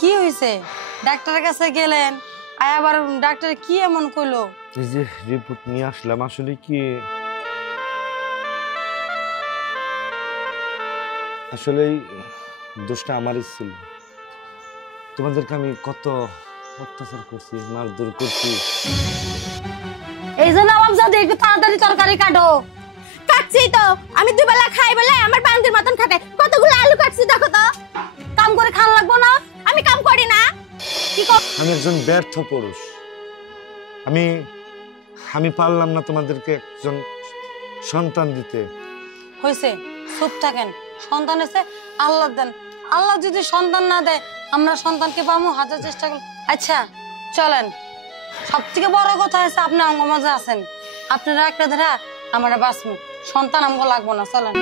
কি হয়েছে? ডাক্তারের কাছে গেলেন, আবার ডাক্তার কি এমন কইলো? এই যে রিপোর্ট নিয়ে আসলাম, আসলে কি আসলে দোষটা আমারই ছিল। তোমাদেরকে আমি কত অত্যাচার করছি, মারধর করছি। এই জন্য নবাবজাদি একটু তাড়াতাড়ি তরকারি কাটো। কাটছি তো, আমি দুবেলা খাই বলে আমার বান্দির মতন খাতে কতগুলো আলু কাটছি দেখো তো। কাম করে খান লাগবো না? আমি কাম করি না। কি আমি একজন ব্যর্থ পুরুষ। আমি পারলাম না তোমাদেরকে একজন সন্তান দিতে। হয়েছে, চুপ থাকেন। সন্তান এসে আল্লাহ দেন, আল্লাহ যদি সন্তান না দেয় আমরা সন্তানকে পাবো হাজার চেষ্টা করি। আচ্ছা চলেন, সব থেকে বড় কথা হচ্ছে আপনি অঙ্গ মাঝে আছেন, আপনারা একটা ধরা আমরা বাঁচবো, সন্তান আমগো লাগবো না। চলেন।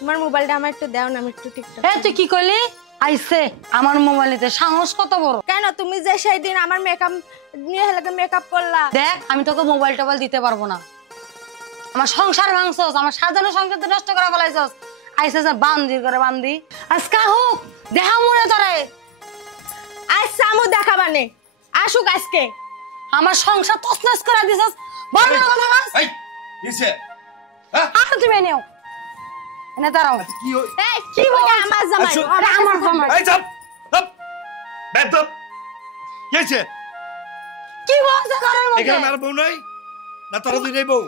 তোমার মোবাইলটা আমার একটু দাও না, আমি একটু টিকটক। এ তুই কি কইলি? আইছে আমার মোবাইলেতে, সাহস কত বড়! কেন তুমি যে সেই দিন আমার মেকআপ নিয়ে হেলাকে মেকআপ করলা? দেখ আমি তোকে মোবাইল টোবাইল দিতে পারবো না। আমার সংসার ভাঙছস, আমার সাজানো সংসার নষ্ট করে ফেলাইছস। আইছে যে বান্দি করে বান্দি, আজকা হোক দেখা মনে তোরে। আজ সামু দেখাবানে আসুক আজকে। আমার সংসার তছনছ করে দিছস, বড় বড় কথা বলছ। এই কিসে? হ্যাঁ আর তুমি নেও এনে দাঁড়াও। কি হই? এই কি বলে আমার জামাই? ওরে আমার জামাই। এই চুপ চুপ বেদ কিসে? কি বলছ ঘরের মধ্যে? এখানে আর বউ নাই না, তোরা দুই বউ?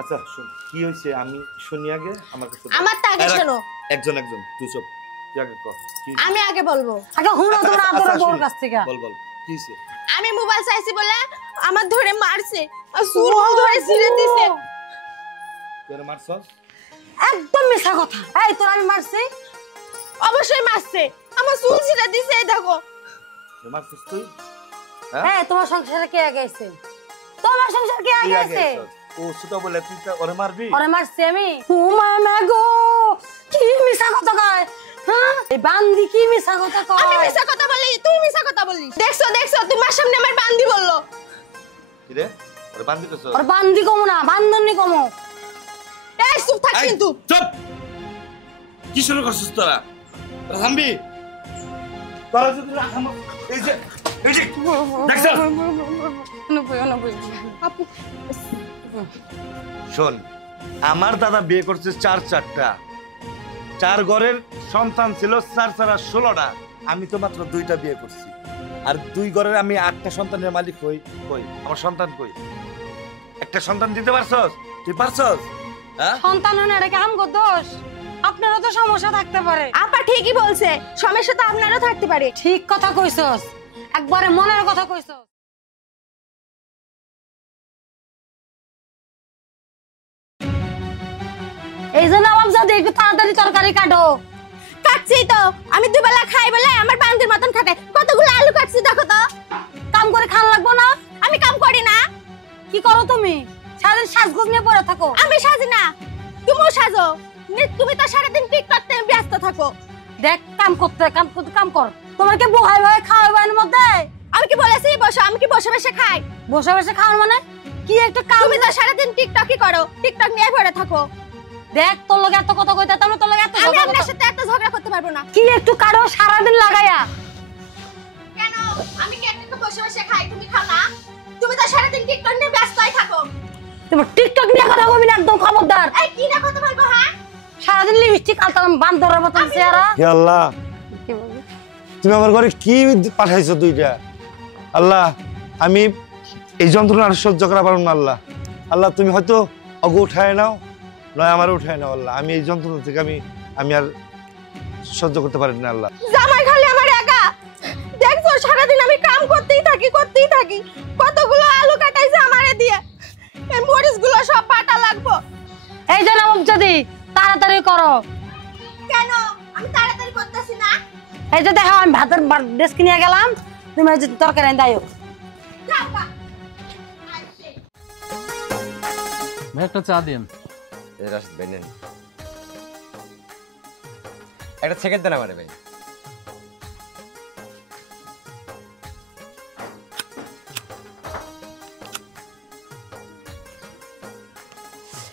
আচ্ছা শুন, কি হয়েছে আমি শুনি আগে, আমার কাছে আমার তা আগে শোনো। একজন একজন তুই চুপ, তুই আগে কর। কি আমি আগে বলবো। আগে হুনো তোমরা আদর বউর কাছ থেকে। বল বল কি হইছে? আমি মোবাইল চাইছি বলে আমার ধরে মারছে আর সুর ধরে ছিঁড়ে দিছে। তোরে মারছস? একদম মিছা কথা। এই তোর আমি মারছি? অবশ্যই মারছে, আমার চুল ছিঁড়ে দিছে। এই দেখো। তোরে মারছস তুই? হ্যাঁ তোমার সংসারে কে আগে আইছে? তোমার সংসার কে আগে আইছে? ও ছোট বলে তুই ওরে মারবি? ওরে মারছি আমি? ও মা গো, কি মিছা কথা কয়! হ্যাঁ এই বান্দি কি মিছা কথা কয়? আমি মিছা কথা বলি, তুই মিছা কথা বলিস। দেখছো দেখছো, তোমার সামনে আমার বান্দি বললো। কি রে ওরে বান্দি কইছস? ওর বান্দি কমো না, বান্দরনি কমো। এই চুপ থাক কিন্তু। চুপ। কি শুরু করছিস তোরা? থামবি? তোরা যদি রাখাম এই যে দেখছ? আপু শোন, আমার দাদা বিয়ে করছে চারটা, 4 ঘরের সন্তান ছিল 4 4 16টা। আমি তো মাত্র 2টা বিয়ে করছি, আর 2 ঘরের আমি 8টা সন্তানের মালিক হই। কই আমার সন্তান কই? একটা সন্তান দিতে পারছস? তুই পারছস? হ্যাঁ সন্তান হন এটা কি আমগো দোষ? আপনারও তো সমস্যা থাকতে পারে। আপা ঠিকই বলছে, সমস্যা তো আপনারও থাকতে পারে। ঠিক কথা কইছস, একবারে মনের কথা কইছস। এই যে নবাবজাদি একটু তাড়াতাড়ি তরকারি কাটো। কাটছি তো, আমি দুবেলা খাই বলে আমার বান্দির মতন খাতে কতগুলো আলু কাটছি দেখো তো। কাম করে খান লাগবো না? আমি কাম করি না। কি করো তুমি? সারাদিন সাজগোজ নিয়ে পড়ে থাকো। আমি সাজি না, তুমিও সাজো। তুমি তো সারাদিন টিকটক নিয়ে ব্যস্ত থাকো। দেখ কাম কাম কর। তোমার কি বহাই বহাই খাওয়াই এর মধ্যে? আমি কি বলেছি বসো? আমি কি বসে বসে খাই? বসে বসে খাওয়ার মানে কি একটা কাম? তুমি তো সারাদিন টিকটকই করো, টিকটক নিয়ে পড়ে থাকো। দেখ তোর লগে এত কথা কইতে, তোর লগে এত আমি আপনার সাথে এত ঝগড়া করতে পারবো না। কি একটু কারো সারাদিন লাগাইয়া। কেন? আমি কি একটু বসে বসে খাই, তুমি খাও না? তুমি তো সারাদিন টিকটক নিয়ে ব্যস্তই থাকো। তোমার টিকটক নিয়ে কথা বলবি না, একদম খবরদার। এই কি না কথা বলবো? হ্যাঁ সারাদিন লিপস্টিক আলতাম বান্দরের মতন চেহারা। হে আল্লাহ, কি বলবি? তুমি আমার ঘরে কি পাঠাইছো 2টা? আল্লাহ, আমি এই যন্ত্রণা আর সহ্য করা পারব না। আল্লাহ আল্লাহ, তুমি হয়তো অগো উঠায় নাও, নয় আমার উঠায় নাও। আল্লাহ, আমি এই যন্ত্রণা থেকে আমি আর সহ্য করতে পারি না। আল্লাহ, জামাই খালি আমার একা। দেখছো সারাদিন আমি কাম করতেই থাকি কতগুলো আলু কাটাইছে আমারে দিয়ে। এই মরিচগুলো সব বাটা লাগবো। এই যে নবাবজাদি তাড়াতাড়ি করো। কেন? আমি তাড়াতাড়ি করতেছি না। এই যে দেখো আমি ভাতের ডেস্ক নিয়ে গেলাম, তুমি এই যে তরকারি দাও। যাও গা। ভাই একটা চা দিন। এই রাশিদ ভাই নেন। একটা সেকেন্ড দেন আমারে ভাই।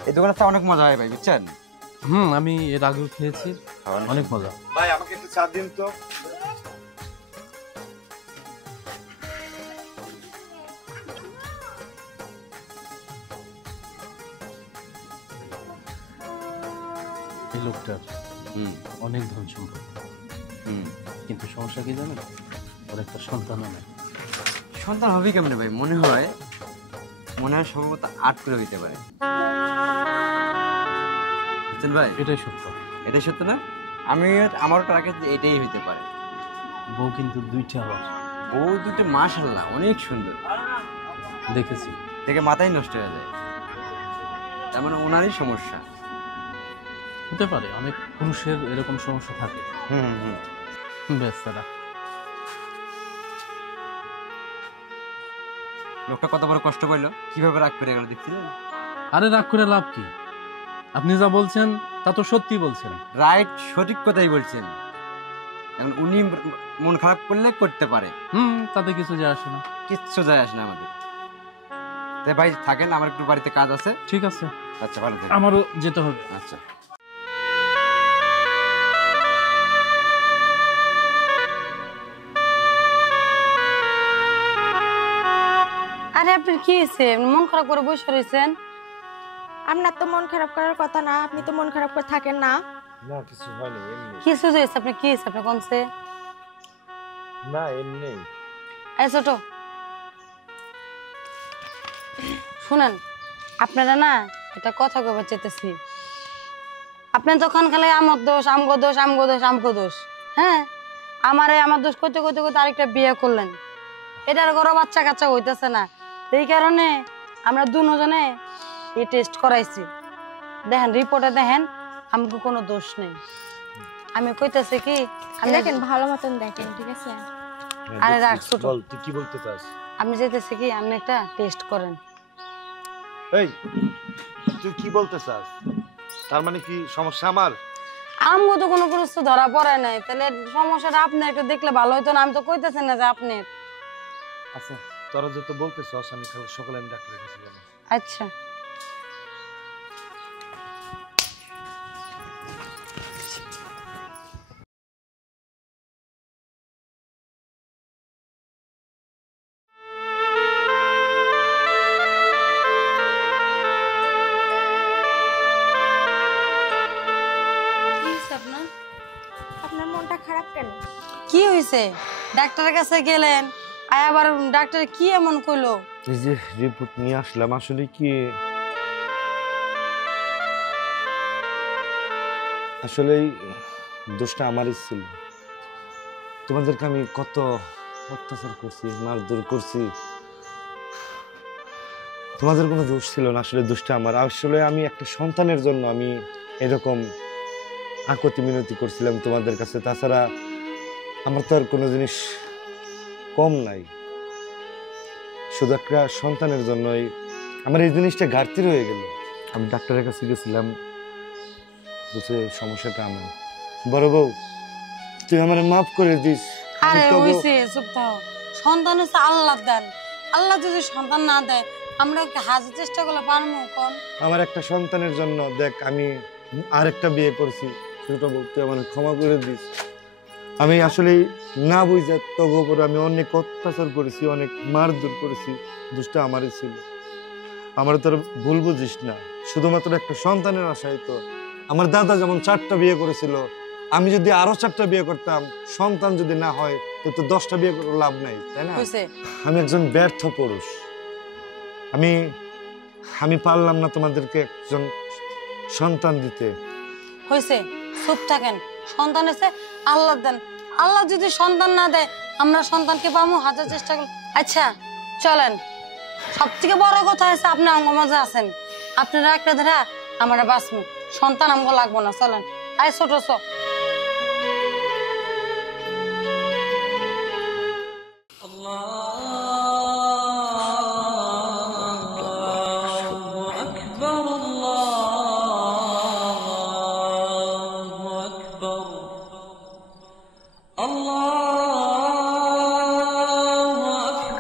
এই দোকানটা অনেক মজা হয় ভাই, বুঝছেন? আমি এর আগেও খেয়েছি, অনেক মজা। ভাই আমাকে একটু চা দিন তো। এই লোকটার অনেক ধন সম্পদ, কিন্তু সমস্যা কি জানেন? ওর একটা সন্তানও নেই। সন্তান হবে কেমনে ভাই? মনে হয় সম্ভবত 8 করে হইতে পারে, বুঝছেন ভাই? এটাই সত্য। এটাই সত্য না? আমারও টার্গেট এটাই হইতে পারে। বউ কিন্তু 2টা আবার। বউ 2টা মাশাআল্লাহ অনেক সুন্দর, দেখেছি। দেখে মাথায় নষ্ট হয়ে যায়। তার মানে ওনারই সমস্যা। হতে পারে, অনেক পুরুষের এরকম সমস্যা থাকে। বেশ তারা লোকটা কত বড় কষ্ট পাইলো, কিভাবে রাগ করে গেল দেখছিলেন? আরে রাগ করে লাভ কি? আপনি যা বলছেন তা তো সত্যি বলছেন। রাইট, সঠিক কথাই বলছেন। এখন উনি মন খারাপ করলে করতে পারে, তাতে কিছু যায় আসে না। কিচ্ছু যায় আসে না আমাদের। তাই ভাই থাকেন, আমার একটু বাড়িতে কাজ আছে। ঠিক আছে, আচ্ছা ভালো থাকেন। আমারও যেতে হবে। আচ্ছা। আরে আপনার কি হয়েছে? মন খারাপ করে বসে রয়েছেন। আপনার তো মন খারাপ করার কথা না, আপনি তো মন খারাপ করে থাকেন না। না কিছু হয়নি, এমনি। কিছু হয়েছে? আপনি কি হয়েছে? আপনি কোনছে? না এমনি। এই ছোট, শুনেন, আপনারা না এটা কথা কবে চেতেছি। আপনি যখন খালি আমার দোষ, আমগো দোষ, আমগো দোষ, আমগো দোষ, হ্যাঁ, আমার দোষ করতে করতে করতে আরেকটা বিয়ে করলেন। এটার ঘরে বাচ্চা কাচ্চা হইতেছে না, এই কারণে আমরা দুজনে এই টেস্ট করাইছি। দেখেন রিপোর্টে, দেখেন আমাকে কোনো দোষ নেই। আমি কইতেছি কি, আমি দেখেন ভালো মতন দেখেন, ঠিক আছে? আরে রাখ ছোট, বল তুই কি বলতে চাস? আমি যেতেছি কি, আপনি একটা টেস্ট করেন। এই তুই কি বলতে চাস? তার মানে কি সমস্যা আমার? আমগো তো কোনো প্রশ্ন ধরা পড়ে নাই, তাহলে সমস্যাটা আপনি একটু দেখলে ভালো হইতো না? আমি তো কইতেছি না যে আপনি। আচ্ছা তোরা যত বলতে চাস, আমি কাল সকালে আমি ডাক্তারের কাছে যাবো। আচ্ছা আপনার মনটা খারাপ কেন? কি হয়েছে? ডাক্তারের কাছে গেলেন, আবার ডাক্তার কি এমন কইলো? এই যে রিপোর্ট নিয়ে আসলাম, আসলে কি আসলে দোষটা আমারই ছিল। তোমাদেরকে আমি কত অত্যাচার করছি, মারধর করছি, তোমাদের কোনো দোষ ছিল না। আসলে দোষটা আমার। আসলে আমি একটা সন্তানের জন্য আমি এরকম আকুতি মিনতি করছিলাম তোমাদের কাছে। তাছাড়া আমার তো আর কোনো জিনিস কম নাই, শুধু একটা সন্তানের জন্যই আমার এই জিনিসটা ঘাটতি রয়ে গেল। আমি ডাক্তারের কাছে গেছিলাম, বুঝে সমস্যাটা আমার। বড় বউ তুই আমার মাফ করে দিস। আরে হইছে, চুপ থাও। সন্তান হচ্ছে আল্লাহ দেন, আল্লাহ যদি সন্তান না দেয় আমরা কি হাজার চেষ্টা করলে পারবো? কোন আমার একটা সন্তানের জন্য দেখ আমি আরেকটা বিয়ে করছি, ছোট বউ তুই আমার ক্ষমা করে দিস। আমি আসলে না বুঝে তোর উপর আমি অনেক অত্যাচার করেছি, অনেক মারধর করেছি, দোষটা আমারই ছিল। আমার তোর ভুল বুঝিস না, শুধুমাত্র একটা সন্তানের আশায় তো। আমার দাদা যেমন 4টা বিয়ে করেছিল, আমি যদি আরো 4টা বিয়ে করতাম, সন্তান যদি না হয় তো 10টা বিয়ে করে লাভ নাই, তাই না? আমি একজন ব্যর্থ পুরুষ, আমি পারলাম না তোমাদেরকে একজন সন্তান দিতে। হয়েছে, চুপ থাকেন। সন্তান এসে আল্লাহ দেন, আল্লাহ যদি সন্তান না দেয় আমরা সন্তানকে পাবো হাজার চেষ্টা করি। আচ্ছা চলেন, সব থেকে বড় কথা হয়েছে আপনি অঙ্গ মজা আছেন, আপনারা একটা ধরা আমরা বাঁচবো, সন্তান আমগো লাগবো না। চলেন, আয় ছোট সব।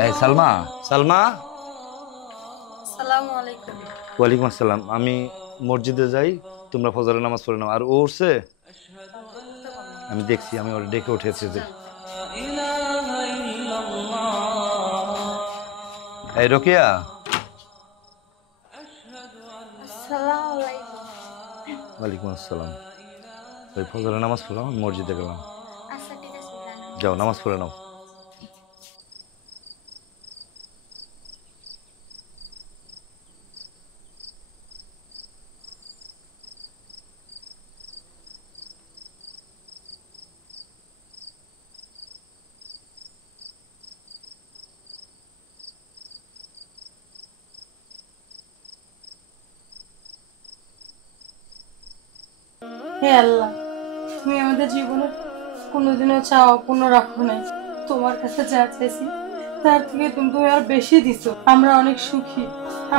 এই সালমা, সালমা। আসসালামু আলাইকুম। ওয়ালাইকুম আসসালাম। আমি মসজিদে যাই, তোমরা ফজরের নামাজ পড়ে নাও। আর ও উঠছে? আমি দেখছি, আমি ওর ডেকে উঠেছি। এই রোকেয়া, ওয়ালাইকুম আসসালাম। ওই ফজরের নামাজ পড়লাম, মসজিদে গেলাম। যাও নামাজ পড়ে নাও। হে আল্লাহ, তুমি আমাদের জীবনে কোনোদিনও চাও অপূর্ণ রাখো নাই। তোমার কাছে যা চাইছি তার থেকে তুমি আর বেশি দিছো। আমরা অনেক সুখী,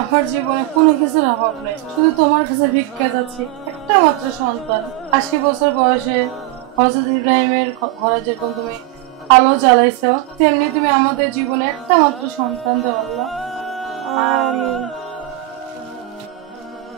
আমার জীবনে কোনো কিছুর অভাব নেই। শুধু তোমার কাছে ভিক্ষা যাচ্ছি, একটা মাত্র সন্তান। 80 বছর বয়সে হযরত ইব্রাহিমের ঘরে যেরকম তুমি আলো জ্বালাইছো, তেমনি তুমি আমাদের জীবনে একটা মাত্র সন্তান দাও আল্লাহ। আমিন।